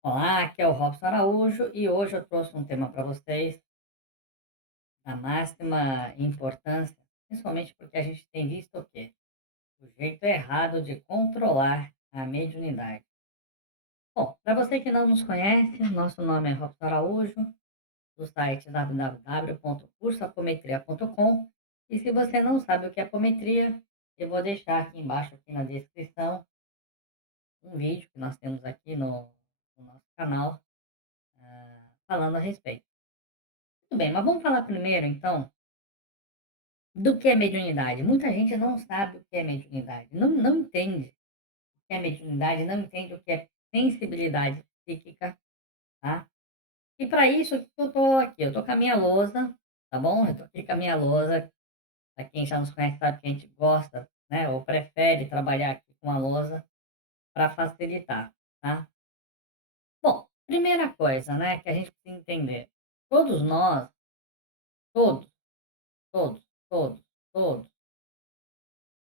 Olá, aqui é o Robson Araújo e hoje eu trouxe um tema para vocês da máxima importância, principalmente porque a gente tem visto o quê? O jeito errado de controlar a mediunidade. Bom, para você que não nos conhece, nosso nome é Robson Araújo, do site www.cursoapometria.com. E se você não sabe o que é apometria, eu vou deixar aqui embaixo, aqui na descrição, um vídeo que nós temos aqui no nosso canal, falando a respeito. Tudo bem, mas vamos falar primeiro, então, do que é mediunidade. Muita gente não sabe o que é mediunidade, não entende o que é mediunidade, não entende o que é sensibilidade psíquica, tá? E para isso que eu tô aqui, eu tô com a minha lousa, tá bom? Eu tô aqui com a minha lousa, para quem já nos conhece sabe que a gente gosta, né, ou prefere trabalhar aqui com a lousa para facilitar, tá? Bom, primeira coisa, né, que a gente precisa entender, todos nós, todos, todos, todos, todos,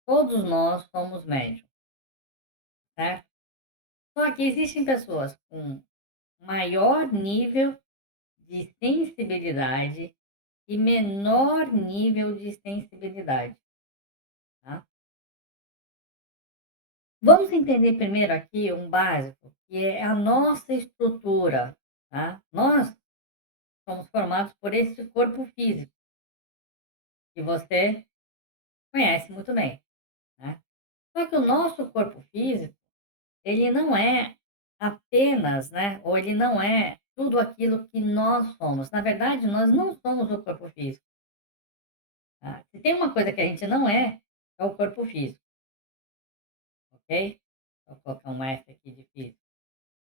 todos nós somos médiums, certo? Só que existem pessoas com maior nível de sensibilidade e menor nível de sensibilidade, tá? Vamos entender primeiro aqui um básico, que é a nossa estrutura, tá? Nós somos formados por esse corpo físico, que você conhece muito bem, né? Só que o nosso corpo físico, ele não é apenas, né, ou ele não é tudo aquilo que nós somos. Na verdade, nós não somos o corpo físico, tá? Se tem uma coisa que a gente não é, é o corpo físico, ok? Vou colocar um F aqui de físico.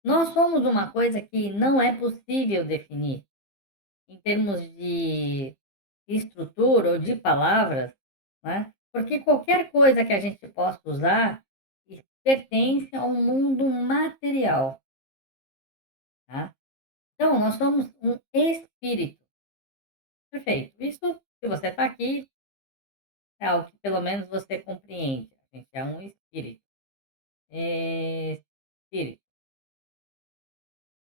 Nós somos uma coisa que não é possível definir em termos de estrutura ou de palavras, né? Porque qualquer coisa que a gente possa usar pertence ao mundo material, tá? Então, nós somos um espírito. Perfeito. Isso, se você está aqui, é algo que pelo menos você compreende. A gente é um espírito. Espírito.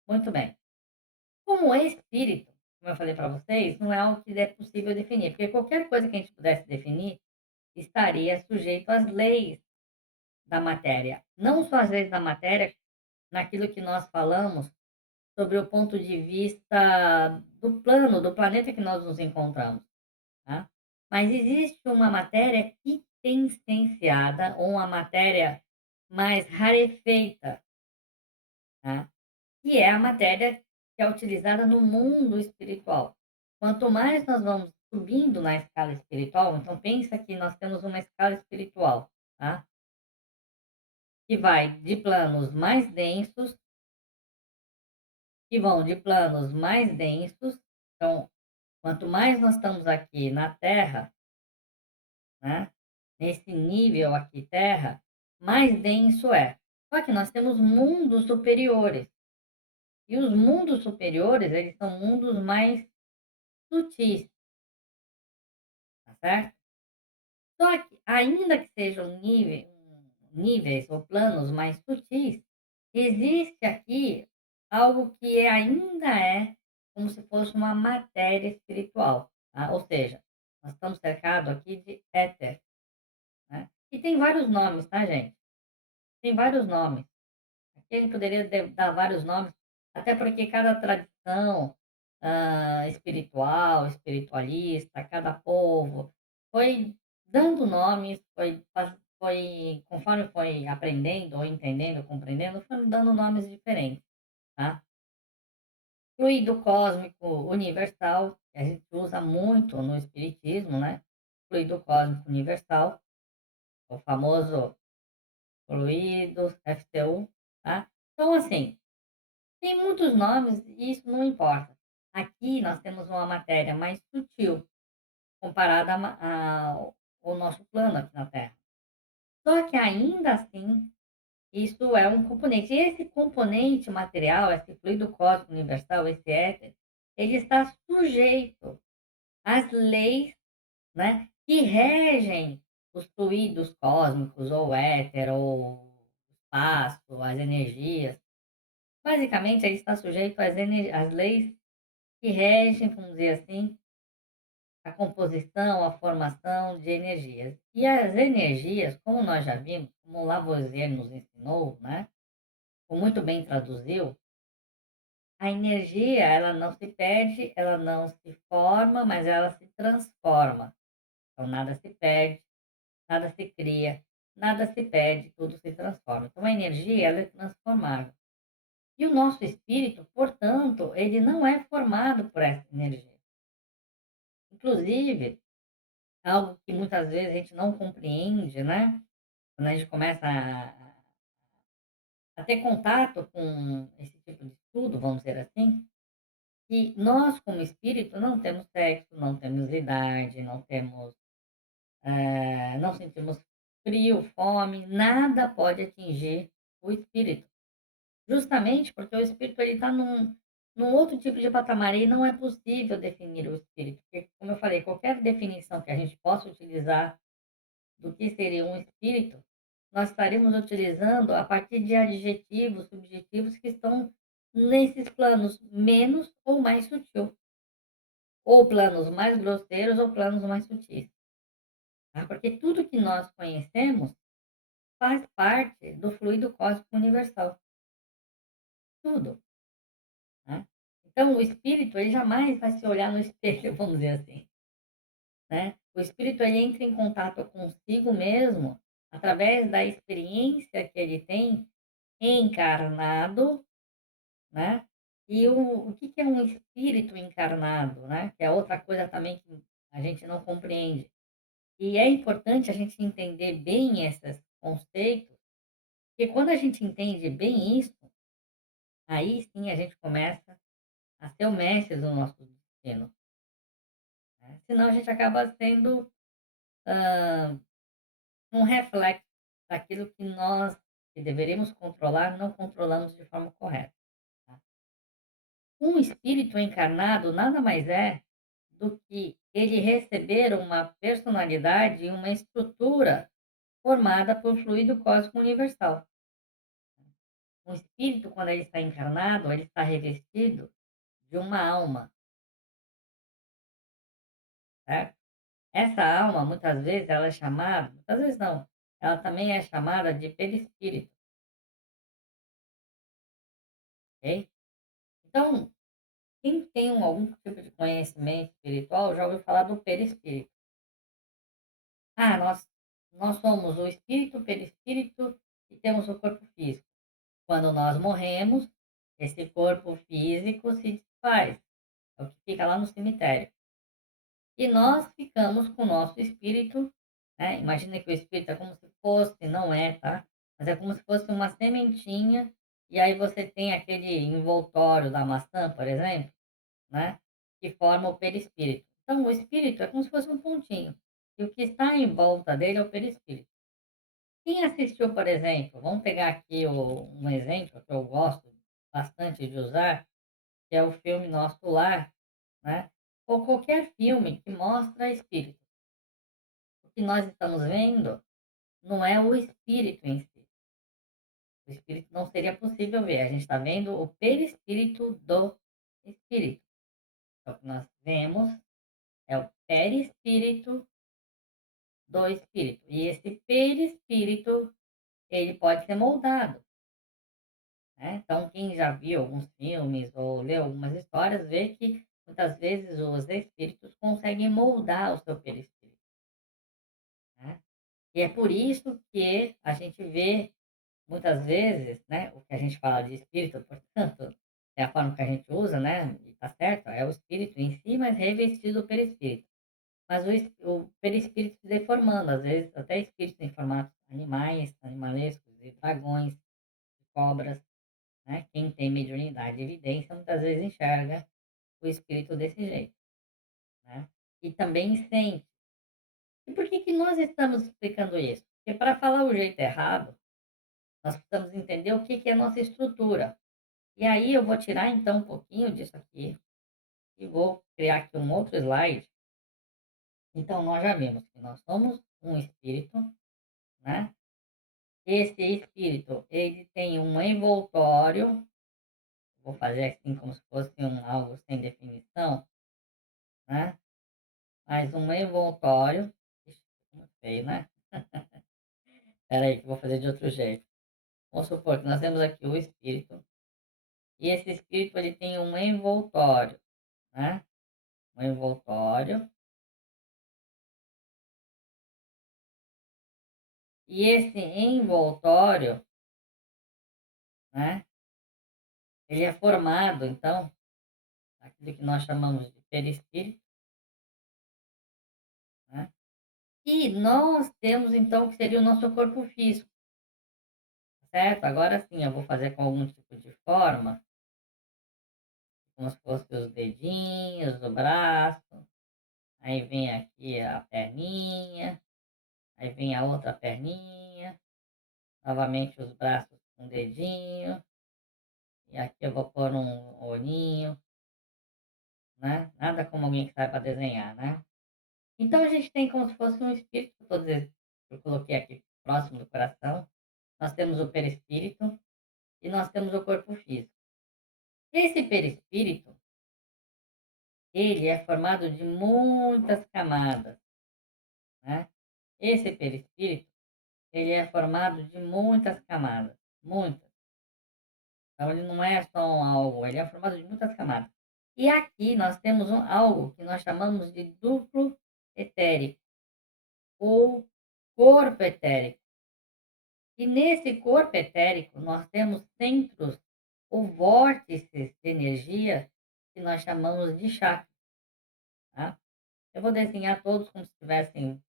Muito bem. Como espírito, como eu falei para vocês, não é algo que é possível definir, porque qualquer coisa que a gente pudesse definir estaria sujeito às leis da matéria. Não só às leis da matéria, naquilo que nós falamos sobre o ponto de vista do plano, do planeta que nós nos encontramos, tá? Mas existe uma matéria quintessenciada, ou uma matéria mais rarefeita, tá? Que é a matéria que é utilizada no mundo espiritual. Quanto mais nós vamos subindo na escala espiritual, então pensa que nós temos uma escala espiritual, tá? Que vai de planos mais densos, que vão de planos mais densos. Então, quanto mais nós estamos aqui na Terra, né? Nesse nível aqui Terra, mais denso é. Só que nós temos mundos superiores. E os mundos superiores, eles são mundos mais sutis, tá certo? Só que, ainda que sejam níveis ou planos mais sutis, existe aqui algo que ainda é como se fosse uma matéria espiritual, tá? Ou seja, nós estamos cercados aqui de éter, né? E tem vários nomes, tá, gente? Tem vários nomes. Aqui a gente poderia dar vários nomes, até porque cada tradição espiritual, espiritualista, cada povo foi dando nomes, foi conforme foi aprendendo, ou entendendo, compreendendo, foi dando nomes diferentes, tá? Fluido cósmico universal, que a gente usa muito no espiritismo, né? Fluido cósmico universal, o famoso fluido FTU, tá? Então, assim, tem muitos nomes e isso não importa. Aqui nós temos uma matéria mais sutil comparada ao nosso plano aqui na Terra. Só que ainda assim, isso é um componente. E esse componente material, esse fluido cósmico universal, esse éter, ele está sujeito às leis, né, que regem os fluidos cósmicos, ou éter, ou espaço, as energias. Basicamente, ele está sujeito às leis que regem, vamos dizer assim, a composição, a formação de energias. E as energias, como nós já vimos, como Lavoisier nos ensinou, né, ou muito bem traduziu, a energia, ela não se perde, ela não se forma, mas ela se transforma. Então, nada se perde, nada se cria, nada se perde, tudo se transforma. Então, a energia, ela é transformável. E o nosso espírito, portanto, ele não é formado por essa energia. Inclusive, algo que muitas vezes a gente não compreende, né? Quando a gente começa a ter contato com esse tipo de estudo, vamos dizer assim, que nós, como espírito, não temos sexo, não temos idade, não temos, não sentimos frio, fome, nada pode atingir o espírito. Justamente porque o espírito ele está num outro tipo de patamar e não é possível definir o espírito. Porque, como eu falei, qualquer definição que a gente possa utilizar do que seria um espírito, nós estaremos utilizando a partir de adjetivos subjetivos que estão nesses planos menos ou mais sutil, ou planos mais grosseiros ou planos mais sutis, tá? Porque tudo que nós conhecemos faz parte do fluido cósmico universal, tudo, né? Então, o espírito, ele jamais vai se olhar no espelho, vamos dizer assim, né? O espírito, ele entra em contato consigo mesmo através da experiência que ele tem encarnado, né? E o que que é um espírito encarnado, né? Que é outra coisa também que a gente não compreende. E é importante a gente entender bem esses conceitos, porque quando a gente entende bem isso, aí sim a gente começa a ser o mestre do nosso destino, né? Senão a gente acaba sendo um reflexo daquilo que nós, que deveríamos controlar, não controlamos de forma correta, tá? Um espírito encarnado nada mais é do que ele receber uma personalidade e uma estrutura formada por fluido cósmico universal. Um espírito, quando ele está encarnado, ele está revestido de uma alma, certo? Essa alma, muitas vezes, ela é chamada, muitas vezes não, ela também é chamada de perispírito, ok? Então, quem tem algum tipo de conhecimento espiritual já ouviu falar do perispírito. Ah, nós somos o espírito, o perispírito e temos o corpo físico. Quando nós morremos, esse corpo físico se desfaz, é o que fica lá no cemitério. E nós ficamos com o nosso espírito, né? Imagina que o espírito é como se fosse, não é, tá? Mas é como se fosse uma sementinha, e aí você tem aquele envoltório da maçã, por exemplo, né? Que forma o perispírito. Então, o espírito é como se fosse um pontinho, e o que está em volta dele é o perispírito. Quem assistiu, por exemplo, vamos pegar aqui um exemplo que eu gosto bastante de usar, que é o filme Nosso Lar, né? Ou qualquer filme que mostra espírito. O que nós estamos vendo não é o espírito em si. O espírito não seria possível ver. A gente está vendo o perispírito do espírito. Então, o que nós vemos é o perispírito do espírito. E esse perispírito, ele pode ser moldado, né? Então, quem já viu alguns filmes ou leu algumas histórias, vê que muitas vezes os espíritos conseguem moldar o seu perispírito, né? E é por isso que a gente vê muitas vezes, né, o que a gente fala de espírito, portanto, é a forma que a gente usa, né, e tá certo, é o espírito em si, mas revestido do perispírito. Mas o perispírito se deformando, às vezes até espíritos em formatos animais, animalescos, e dragões, cobras, né? Quem tem mediunidade e evidência muitas vezes enxerga o espírito desse jeito, né? E também sente. E por que que nós estamos explicando isso? Porque para falar o jeito errado, nós precisamos entender o que que é a nossa estrutura. E aí eu vou tirar então um pouquinho disso aqui e vou criar aqui um outro slide. Então nós já vimos que nós somos um espírito, né? Esse espírito, ele tem um envoltório, vou fazer assim como se fosse algo sem definição, né, mas um envoltório, ixi, muito feio, né. Espera aí que eu vou fazer de outro jeito. Vamos supor que nós temos aqui o espírito, e esse espírito ele tem um envoltório, né, um envoltório, e esse envoltório, né, ele é formado então, aquilo que nós chamamos de perispírito, né, e nós temos então o que seria o nosso corpo físico, certo? Agora sim, eu vou fazer com algum tipo de forma, como se fosse os dedinhos do braço, aí vem aqui a perninha, aí vem a outra perninha, novamente os braços com o dedinho, e aqui eu vou pôr um olhinho, né? Nada como alguém que saiba desenhar, né? Então a gente tem como se fosse um espírito, eu coloquei aqui próximo do coração, nós temos o perispírito e nós temos o corpo físico. Esse perispírito, ele é formado de muitas camadas, né? Esse perispírito, ele é formado de muitas camadas, muitas. Então ele não é só algo, ele é formado de muitas camadas. E aqui nós temos algo que nós chamamos de duplo etérico ou corpo etérico. E nesse corpo etérico nós temos centros ou vórtices de energia que nós chamamos de chakras, tá? Eu vou desenhar todos como se estivessem,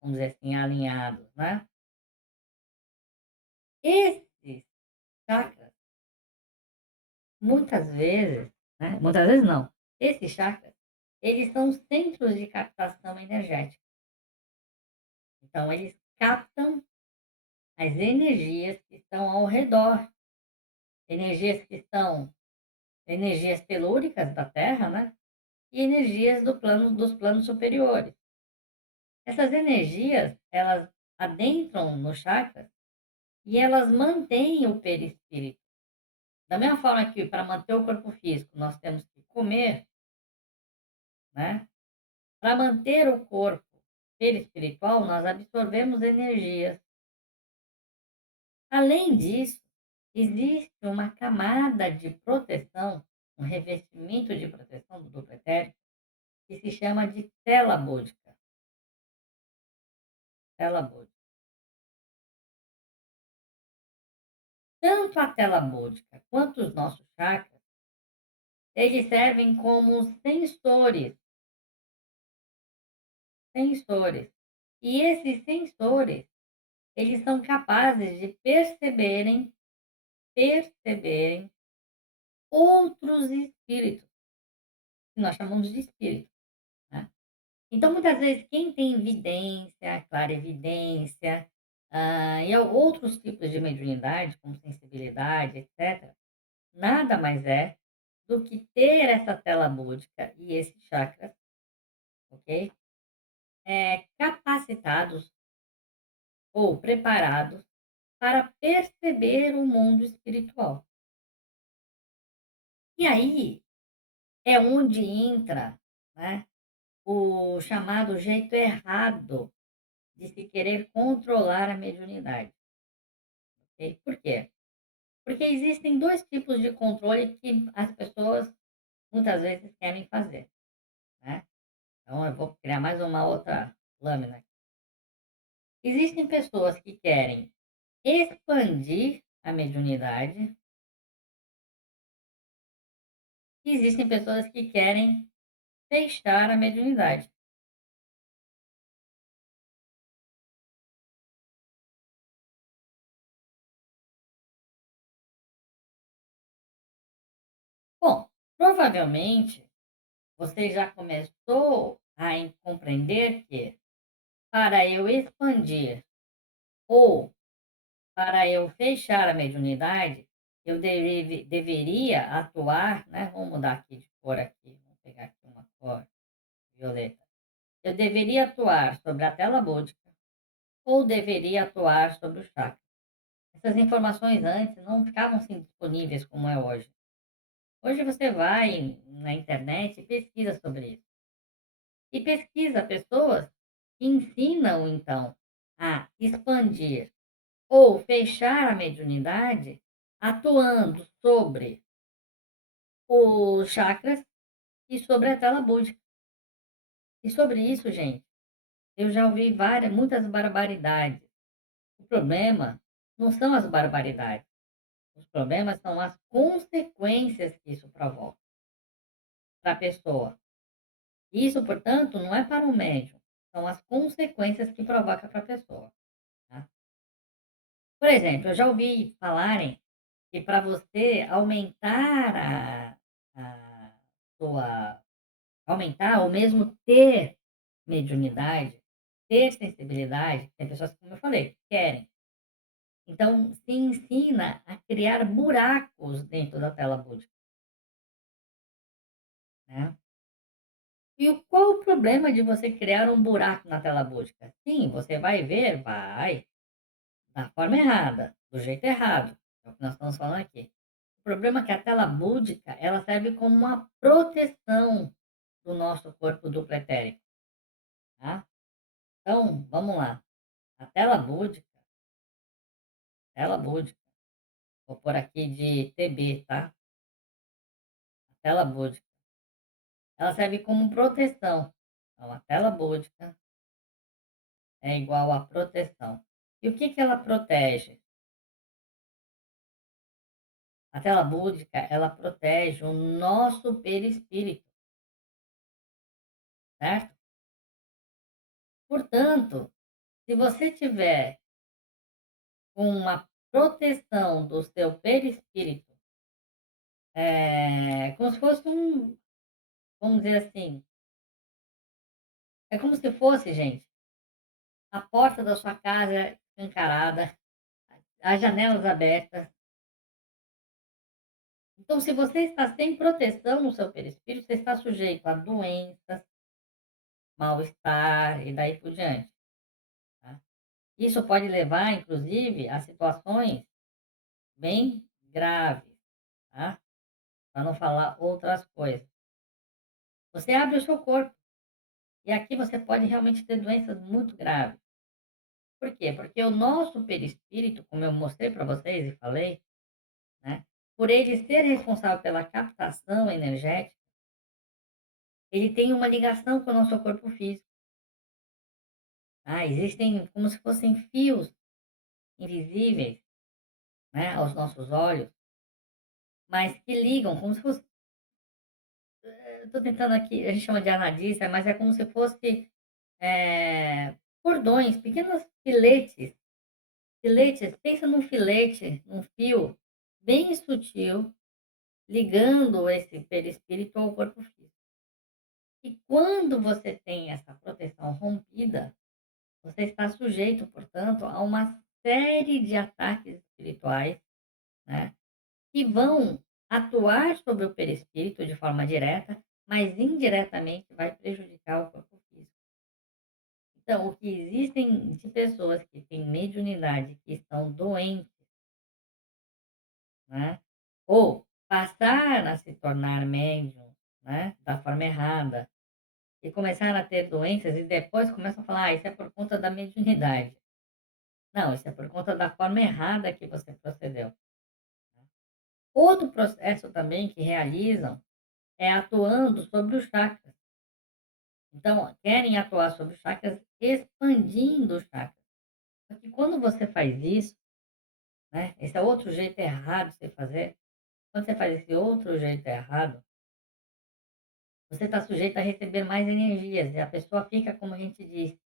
vamos dizer assim, alinhados, né? Esses chakras, muitas vezes não, esses chakras, eles são centros de captação energética. Então, eles captam as energias que estão ao redor, energias que são energias telúricas da Terra, né? E energias dos planos superiores. Essas energias, elas adentram no chakra e elas mantêm o perispírito. Da mesma forma que para manter o corpo físico nós temos que comer, né? Para manter o corpo perispiritual, nós absorvemos energias. Além disso, existe uma camada de proteção, um revestimento de proteção do duplo etérico, que se chama de tela búdica. Tela búdica. Tanto a tela búdica quanto os nossos chakras, eles servem como sensores. E esses sensores, eles são capazes de perceberem outros espíritos, que nós chamamos de espíritos, né? Então, muitas vezes, quem tem evidência, clarevidência, e outros tipos de mediunidade, como sensibilidade, etc., nada mais é do que ter essa tela búdica e esses chakras, ok? Capacitados ou preparados para perceber o mundo espiritual. E aí é onde entra, né, o chamado jeito errado de se querer controlar a mediunidade. Ok? Por quê? Porque existem dois tipos de controle que as pessoas muitas vezes querem fazer, né? Então eu vou criar mais uma outra lâmina. Existem pessoas que querem expandir a mediunidade e existem pessoas que querem fechar a mediunidade. Bom, provavelmente você já começou a compreender que para eu expandir ou para eu fechar a mediunidade, eu deveria atuar, né? Vamos mudar aqui de cor aqui, vou pegar aqui uma cor violeta. Eu deveria atuar sobre a tela búdica ou deveria atuar sobre o chakra. Essas informações antes não ficavam assim disponíveis como é hoje. Hoje você vai na internet e pesquisa sobre isso. E pesquisa pessoas que ensinam, então, a expandir ou fechar a mediunidade atuando sobre os chakras e sobre a tela búdica. E sobre isso, gente, eu já ouvi muitas barbaridades. O problema não são as barbaridades, os problemas são as consequências que isso provoca para a pessoa. Isso, portanto, não é para o médium, são as consequências que provoca para a pessoa. Tá? Por exemplo, eu já ouvi falarem que para você a sua aumentar ou mesmo ter mediunidade, ter sensibilidade, tem pessoas, como eu falei, que querem. Então, se ensina a criar buracos dentro da tela búdica, né. Qual o problema de você criar um buraco na tela búdica? Sim, você vai ver, vai, da forma errada, do jeito errado, é o que nós estamos falando aqui. O problema é que a tela búdica, ela serve como uma proteção do nosso corpo duplo etérico, tá. Então, vamos lá, a tela búdica, vou pôr aqui de TB, tá, a tela búdica. Ela serve como proteção. Então, a tela búdica é igual a proteção. E o que que ela protege? A tela búdica, ela protege o nosso perispírito, certo? Portanto, se você tiver uma proteção do seu perispírito, como se fosse vamos dizer assim, é como se fosse, gente, a porta da sua casa escancarada, as janelas abertas. Então, se você está sem proteção no seu perispírito, você está sujeito a doenças, mal-estar e daí por diante, tá? Isso pode levar, inclusive, a situações bem graves, tá? Para não falar outras coisas. Você abre o seu corpo e aqui você pode realmente ter doenças muito graves. Por quê? Porque o nosso perispírito, como eu mostrei para vocês e falei, né? Por ele ser responsável pela captação energética, ele tem uma ligação com o nosso corpo físico. Existem como se fossem fios invisíveis, né, aos nossos olhos, mas que ligam como se fosse eu estou tentando aqui, a gente chama de anadista, mas é como se fosse, cordões, pequenos filetes, pensa num filete, num fio bem sutil, ligando esse perispírito ao corpo físico. E quando você tem essa proteção rompida, você está sujeito, portanto, a uma série de ataques espirituais, né, que vão atuar sobre o perispírito de forma direta, mas indiretamente vai prejudicar o corpo físico. Então, o que existem de pessoas que têm mediunidade, que estão doentes, né, ou passaram a se tornar médium, né, da forma errada, e começaram a ter doenças e depois começam a falar: "Ah, isso é por conta da mediunidade". Não, isso é por conta da forma errada que você procedeu. Outro processo também que realizam é atuando sobre os chakras. Então, querem atuar sobre os chakras, expandindo os chakras. Só que quando você faz isso, né, esse é outro jeito errado de você fazer. Quando você faz esse outro jeito errado, você está sujeito a receber mais energias e a pessoa fica, como a gente diz,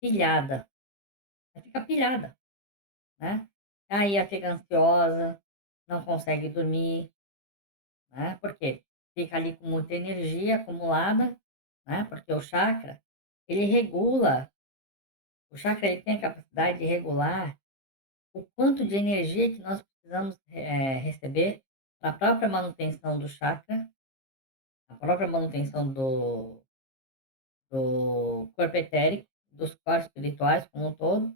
pilhada. Ela fica pilhada, né? Aí ela fica ansiosa, não consegue dormir, né? Porque fica ali com muita energia acumulada, né? Porque ele regula, o chakra ele tem a capacidade de regular o quanto de energia que nós precisamos receber para a própria manutenção do chakra, a própria manutenção do corpo etérico, dos corpos espirituais como um todo,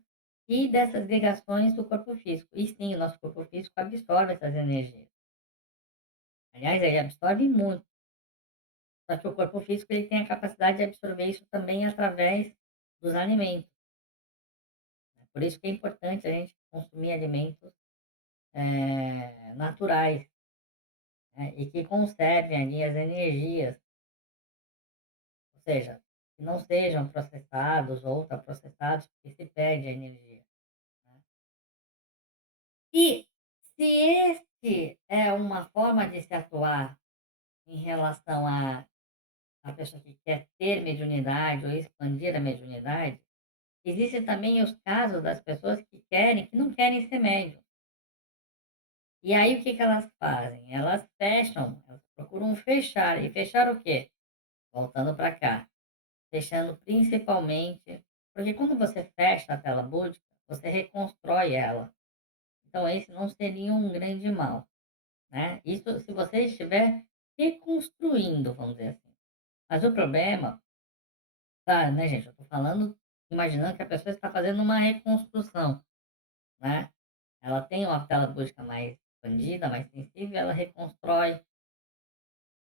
e dessas ligações do corpo físico. E sim, o nosso corpo físico absorve essas energias. Aliás, ele absorve muito, só que o corpo físico ele tem a capacidade de absorver isso também através dos alimentos. Por isso que é importante a gente consumir alimentos, naturais, né, e que conservem ali as energias, ou seja, que não sejam processados ou ultraprocessados, porque se perde a energia, né. E se este é uma forma de se atuar em relação à pessoa que quer ter mediunidade ou expandir a mediunidade, existem também os casos das pessoas que não querem ser médium. E aí o que que elas fazem? Elas fecham, elas procuram fechar. E fechar o quê? Voltando para cá, fechando principalmente porque quando você fecha a tela búdica, você reconstrói ela. Então esse não seria um grande mal, né. Isso se você estiver reconstruindo, vamos dizer assim. Mas o problema, claro, né, gente, eu estou falando imaginando que a pessoa está fazendo uma reconstrução, né. Ela tem uma tela búdica mais expandida, mais sensível, ela reconstrói.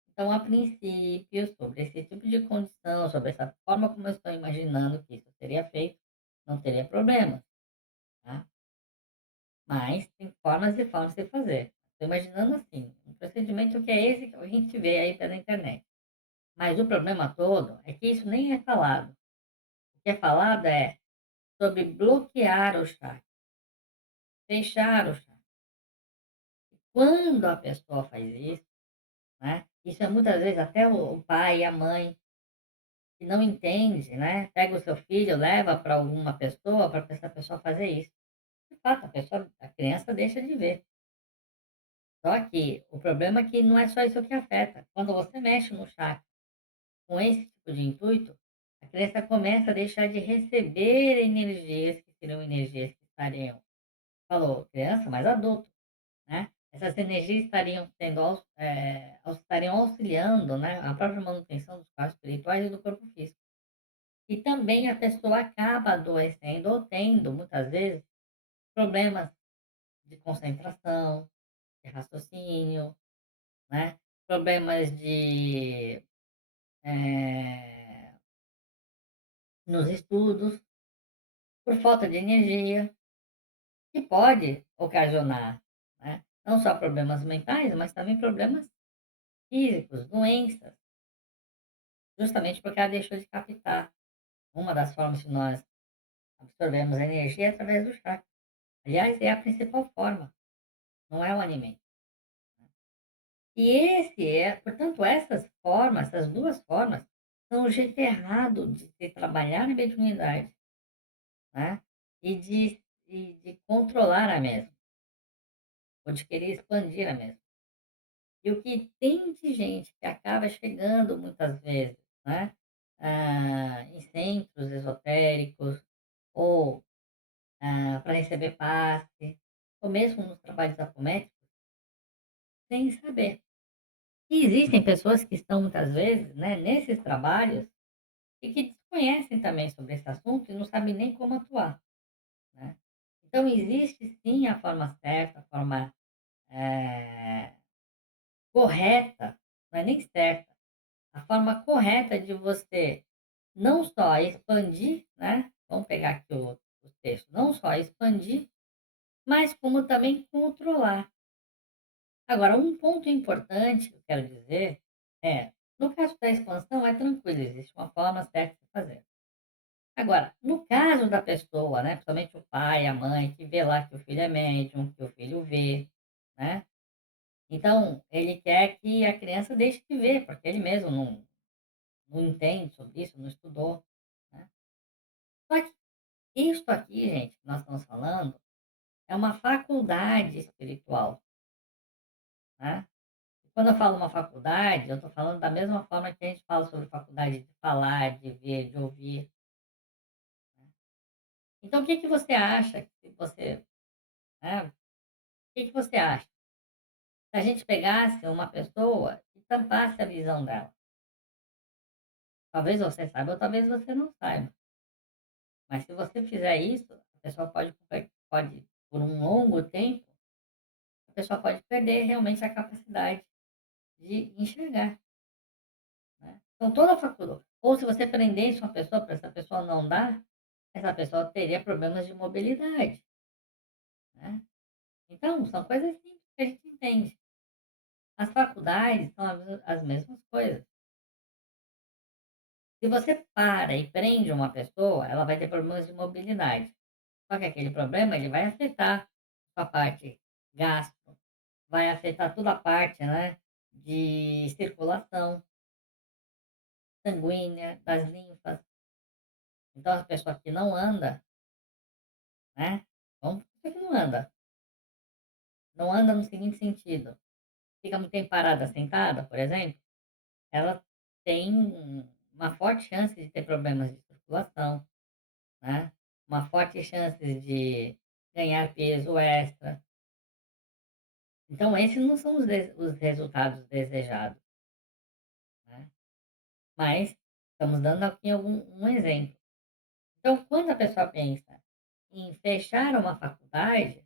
Então, a princípio, sobre esse tipo de condição, sobre essa forma como eu estou imaginando que isso seria feito, não teria problema, tá? Mas tem formas e formas de fazer. Estou imaginando assim, um procedimento que é esse que a gente vê aí pela internet. Mas o problema todo é que isso nem é falado. O que é falado é sobre bloquear o chat, fechar o chat. Quando a pessoa faz isso, né? Isso é muitas vezes até o pai e a mãe que não entende, né, pega o seu filho, leva para alguma pessoa para essa pessoa fazer isso. De fato, a criança deixa de ver. Só que o problema é que não é só isso que afeta. Quando você mexe no chat com esse tipo de intuito, a criança começa a deixar de receber energias que seriam energias que estariam, falou criança, mas adulto, né? Essas energias estariam estariam auxiliando, né, a própria manutenção dos corpos espirituais e do corpo físico. E também a pessoa acaba adoecendo ou tendo, muitas vezes, problemas de concentração, de raciocínio, né? Problemas eh, nos estudos, por falta de energia, que pode ocasionar, né? Não só problemas mentais, mas também problemas físicos, doenças, justamente porque ela deixou de captar. Uma das formas que nós absorvemos energia é através do chakra. Aliás, é a principal forma, não é o alimento. E portanto, essas formas, essas 2 formas, são o jeito errado de se trabalhar a mediunidade, né, e de controlar a mesma, ou de querer expandir a mesma. E o que tem de gente que acaba chegando muitas vezes, né, em centros esotéricos ou, para receber passe, ou mesmo nos trabalhos apométricos, sem saber. E existem pessoas que estão muitas vezes, né, nesses trabalhos e que desconhecem também sobre esse assunto e não sabem nem como atuar, né. Então existe sim a forma certa, a forma, eh, correta, não é nem certa, a forma correta de você não só expandir, né, vamos pegar aqui o texto, não só expandir, mas como também controlar. Agora um ponto importante que eu quero dizer é, no caso da expansão é tranquilo, existe uma forma certa de fazer. Agora, no caso da pessoa, né, principalmente o pai, a mãe, que vê lá que o filho é médium, que o filho vê, né? Então, ele quer que a criança deixe de ver, porque ele mesmo não entende sobre isso, não estudou, né? Só que isso aqui, gente, que nós estamos falando, é uma faculdade espiritual, né? E quando eu falo uma faculdade, eu estou falando da mesma forma que a gente fala sobre faculdade de falar, de ver, de ouvir, né? Então, o que que você acha que você, né, o que que você acha? Se a gente pegasse uma pessoa e tampasse a visão dela. Talvez você saiba ou talvez você não saiba. Mas se você fizer isso, a pessoa pode, por um longo tempo, a pessoa pode perder realmente a capacidade. de enxergar, né. Então toda faculdade ou se você prendesse uma pessoa para essa pessoa não andar, essa pessoa teria problemas de mobilidade, né. Então são coisas simples que a gente entende. As faculdades são as mesmas coisas. Se você para e prende uma pessoa, ela vai ter problemas de mobilidade. Só que aquele problema ele vai afetar a parte gastro, vai afetar toda a parte, né, de circulação sanguínea, das linfas. Então a pessoa que não anda, né, vamos supor que não anda no seguinte sentido, fica muito tempo parada sentada, por exemplo, ela tem uma forte chance de ter problemas de circulação, né, uma forte chance de ganhar peso extra. Então esses não são os resultados desejados, né, mas estamos dando aqui um exemplo. Então quando a pessoa pensa em fechar uma faculdade,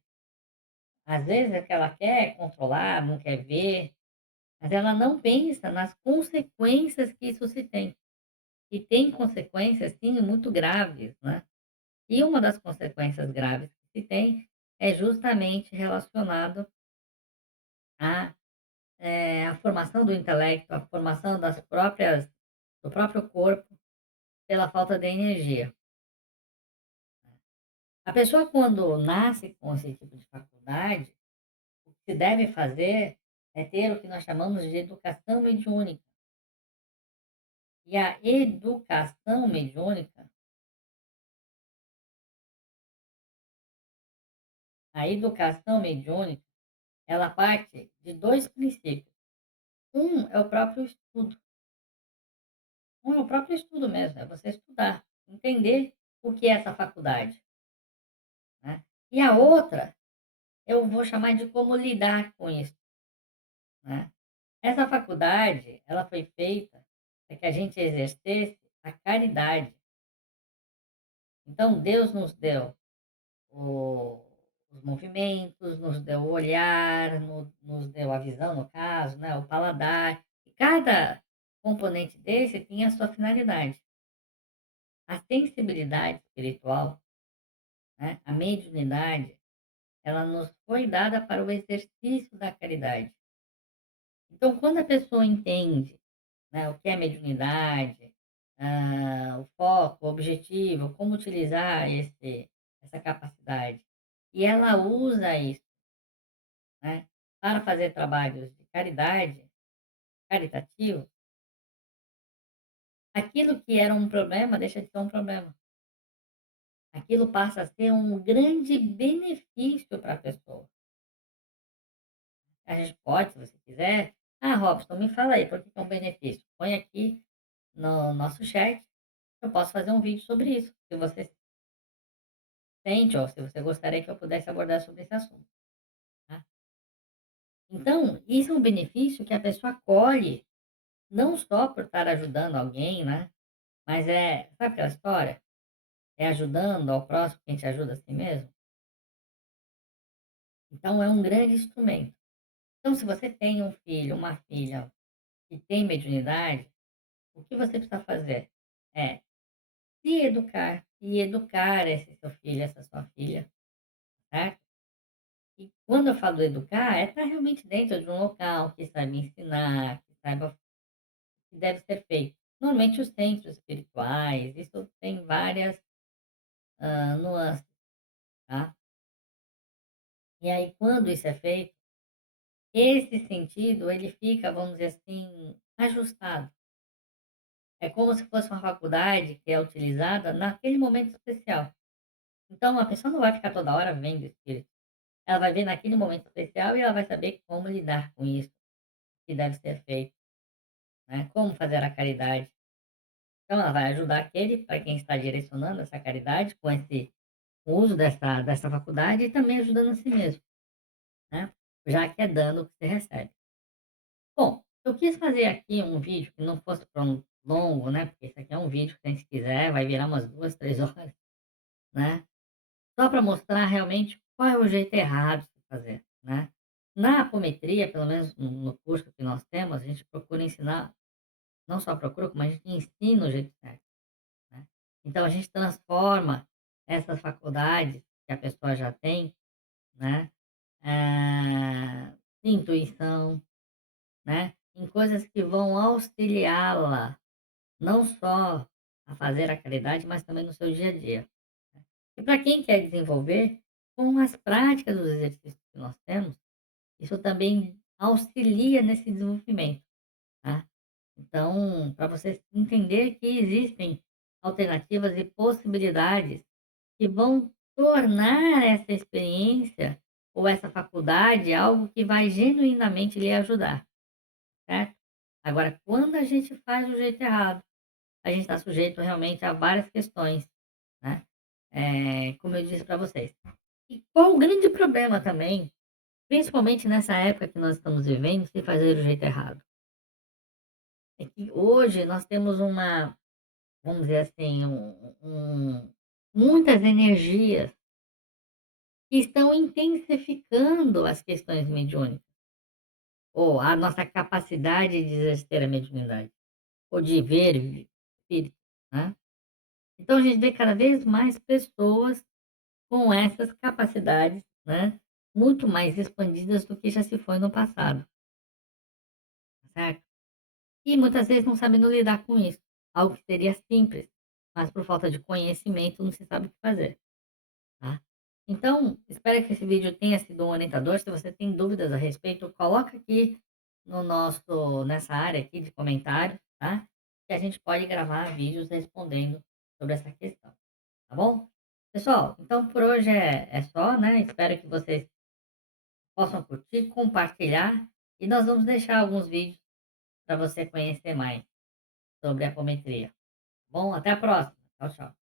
às vezes é que ela quer controlar, não quer ver, mas ela não pensa nas consequências que isso se tem. E tem consequências, sim, muito graves, né. E uma das consequências graves que se tem é justamente relacionado à, à formação do intelecto, à formação do próprio corpo pela falta de energia. A pessoa quando nasce com esse tipo de faculdade, o que se deve fazer é ter o que nós chamamos de educação mediúnica. E a educação mediúnica, ela parte de 2 princípios. Um é o próprio estudo, um é o próprio estudo mesmo, é você estudar, entender o que é essa faculdade, né. E a outra, eu vou chamar de como lidar com isso, né. Essa faculdade, ela foi feita para que a gente exercesse a caridade. Então Deus nos deu o os movimentos, nos deu o olhar, nos deu a visão, no caso, né, o paladar, e cada componente desse tinha a sua finalidade. A sensibilidade espiritual, né, a mediunidade, ela nos foi dada para o exercício da caridade. Então, quando a pessoa entende, né, o que é mediunidade, o foco, o objetivo, como utilizar essa capacidade, e ela usa isso, né, para fazer trabalhos de caridade, caritativo, aquilo que era um problema deixa de ser um problema. Aquilo passa a ser um grande benefício para a pessoa. A gente pode, se você quiser, "Ah, Robson, me fala aí, por que que é um benefício?" Põe aqui no nosso chat, eu posso fazer um vídeo sobre isso, se você sente ou se você gostaria que eu pudesse abordar sobre esse assunto, tá. Então, isso é um benefício que a pessoa colhe, não só por estar ajudando alguém, né, mas sabe aquela história? É ajudando ao próximo quem se ajuda a si mesmo? Então é um grande instrumento. Então se você tem um filho, uma filha que tem mediunidade, o que você precisa fazer? É se educar e educar esse seu filho, essa sua filha, certo? E quando eu falo educar, é estar realmente dentro de um local que saiba ensinar, que saiba o que deve ser feito. Normalmente os centros espirituais, isso tem várias, nuances, tá? E aí quando isso é feito, esse sentido ele fica, vamos dizer assim, ajustado. É como se fosse uma faculdade que é utilizada naquele momento especial. Então a pessoa não vai ficar toda hora vendo espírito. Ela vai ver naquele momento especial e ela vai saber como lidar com isso, o que deve ser feito, né, como fazer a caridade. Então ela vai ajudar aquele para quem está direcionando essa caridade com esse uso dessa faculdade e também ajudando a si mesmo, né, já que é dano que você recebe. Bom, eu quis fazer aqui um vídeo que não fosse longo, né, porque esse aqui é um vídeo que, se quiser, vai virar umas 2, 3 horas, né, só para mostrar realmente qual é o jeito errado de se fazer, né. Na apometria, pelo menos no curso que nós temos, a gente procura ensinar, não só procura, como a gente ensina o jeito certo, né. Então a gente transforma essas faculdades que a pessoa já tem, né, de intuição, né, em coisas que vão auxiliá-la, não só a fazer a caridade, mas também no seu dia a dia, né. E para quem quer desenvolver, com as práticas dos exercícios que nós temos, isso também auxilia nesse desenvolvimento, tá. Então, para você entender que existem alternativas e possibilidades que vão tornar essa experiência ou essa faculdade algo que vai genuinamente lhe ajudar, certo? Agora, quando a gente faz do jeito errado, a gente está sujeito realmente a várias questões, né? Como eu disse para vocês. E qual o grande problema também, principalmente nessa época que nós estamos vivendo, se fazer do jeito errado? É que hoje nós temos uma, vamos dizer assim, muitas energias que estão intensificando as questões mediúnicas, ou a nossa capacidade de exercer a mediunidade, ou de ver espíritos, né. Então a gente vê cada vez mais pessoas com essas capacidades, né, muito mais expandidas do que já se foi no passado, certo. E muitas vezes não sabendo lidar com isso, algo que seria simples, mas por falta de conhecimento não se sabe o que fazer. Tá? Então, espero que esse vídeo tenha sido um orientador. Se você tem dúvidas a respeito, coloca aqui no nosso nessa área aqui de comentários, tá? Que a gente pode gravar vídeos respondendo sobre essa questão, tá bom? Pessoal, então por hoje é só, né? Espero que vocês possam curtir, compartilhar e nós vamos deixar alguns vídeos para você conhecer mais sobre a apometria. Bom, até a próxima. Tchau, tchau.